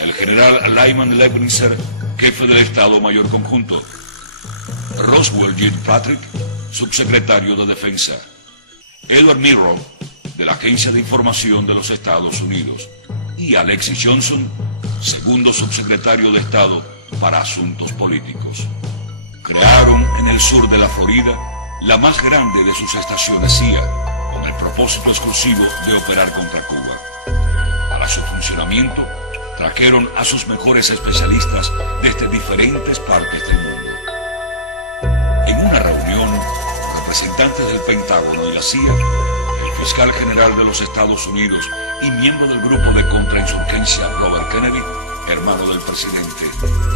el general Lyman Lebnitzer, jefe del Estado Mayor Conjunto; Roswell Patrick, subsecretario de Defensa; Edward Murrow, de la Agencia de Información de los Estados Unidos; y Alexis Johnson, segundo subsecretario de Estado para Asuntos Políticos. Crearon en el sur de la Florida la más grande de sus estaciones CIA, con el propósito exclusivo de operar contra Cuba. Para su funcionamiento, trajeron a sus mejores especialistas desde diferentes partes del mundo. En una reunión, representantes del Pentágono y la CIA, el fiscal general de los Estados Unidos y miembro del Grupo de Contrainsurgencia Robert Kennedy, hermano del presidente,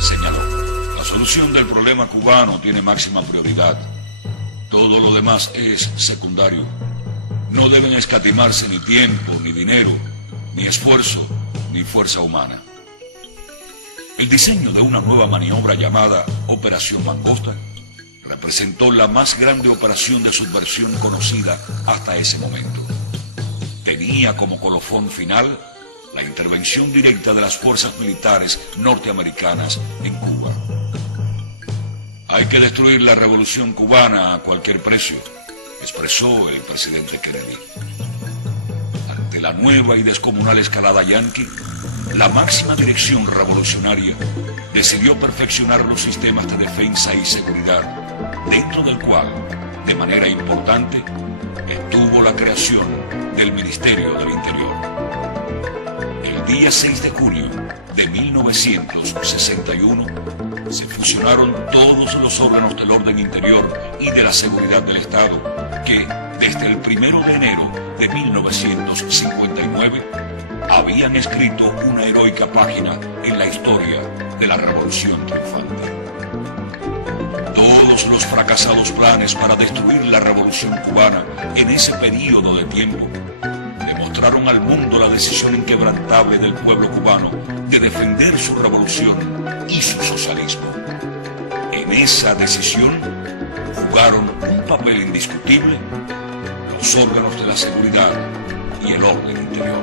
señaló: la solución del problema cubano tiene máxima prioridad. Todo lo demás es secundario. No deben escatimarse ni tiempo, ni dinero, ni esfuerzo, ni fuerza humana. El diseño de una nueva maniobra llamada Operación Mangosta representó la más grande operación de subversión conocida hasta ese momento. Tenía como colofón final la intervención directa de las fuerzas militares norteamericanas en Cuba. Hay que destruir la revolución cubana a cualquier precio, expresó el presidente Kennedy. Ante la nueva y descomunal escalada yanqui, la máxima dirección revolucionaria decidió perfeccionar los sistemas de defensa y seguridad, dentro del cual, de manera importante, estuvo la creación del Ministerio del Interior. El día 6 de junio de 1961 se fusionaron todos los órganos del orden interior y de la seguridad del Estado que, desde el 1 de enero de 1959, habían escrito una heroica página en la historia de la Revolución Triunfante. Todos los fracasados planes para destruir la Revolución Cubana en ese periodo de tiempo demostraron al mundo la decisión inquebrantable del pueblo cubano de defender su revolución y su socialismo. En esa decisión jugaron un papel indiscutible los órganos de la seguridad y el orden interior.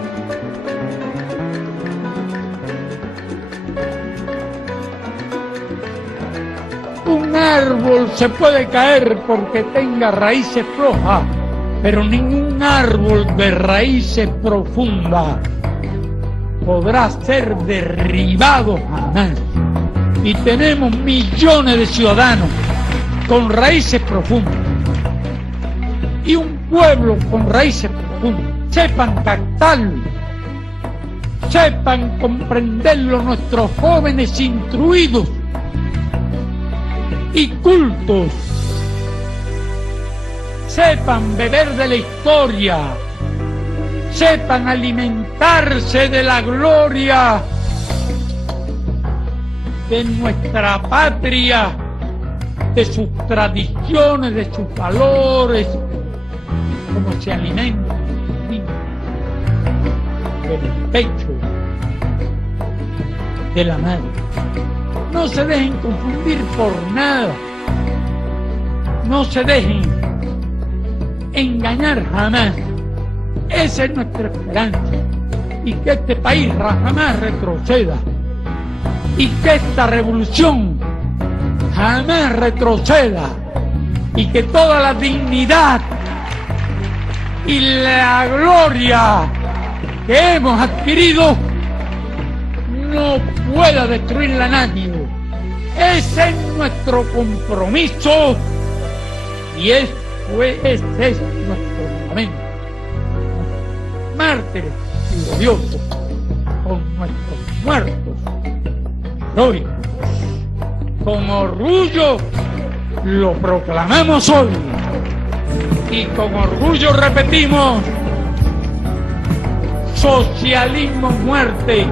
Un árbol se puede caer porque tenga raíces flojas, pero ningún árbol de raíces profundas podrá ser derribado jamás. Y tenemos millones de ciudadanos con raíces profundas. Y un pueblo con raíces profundas. Sepan captarlo, sepan comprenderlo nuestros jóvenes instruidos y cultos. Sepan beber de la historia, sepan alimentarse de la gloria de nuestra patria, de sus tradiciones, de sus valores, como se alimenta del pecho de la madre. No se dejen confundir por nada, no se dejen engañar jamás. Esa es nuestra esperanza, y que este país jamás retroceda, y que esta revolución jamás retroceda, y que toda la dignidad y la gloria que hemos adquirido no pueda destruirla nadie. Ese es nuestro compromiso y ese es nuestro momento. Mártires y gloriosos con nuestros muertos heroicos, con orgullo lo proclamamos hoy y con orgullo repetimos: socialismo muerte,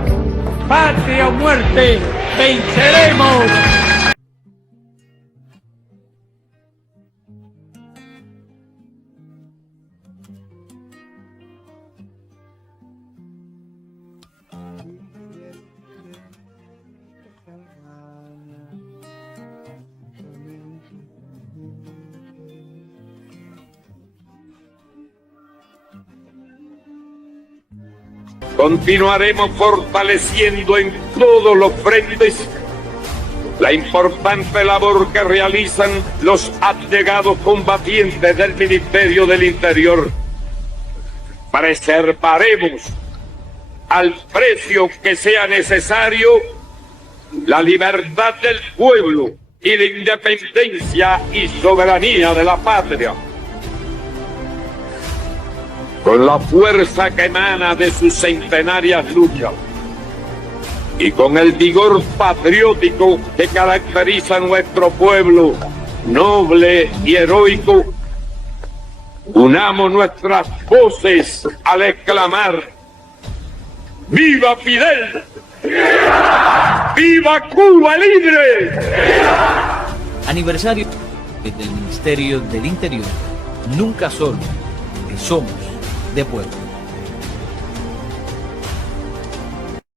patria o muerte, venceremos. Continuaremos fortaleciendo en todos los frentes la importante labor que realizan los abnegados combatientes del Ministerio del Interior. Preservaremos, al precio que sea necesario, la libertad del pueblo y la independencia y soberanía de la patria. Con la fuerza que emana de sus centenarias luchas y con el vigor patriótico que caracteriza a nuestro pueblo noble y heroico, unamos nuestras voces al exclamar: ¡Viva Fidel! ¡Viva Cuba libre! Aniversario del Ministerio del Interior. Nunca solo, que somos de pueblo.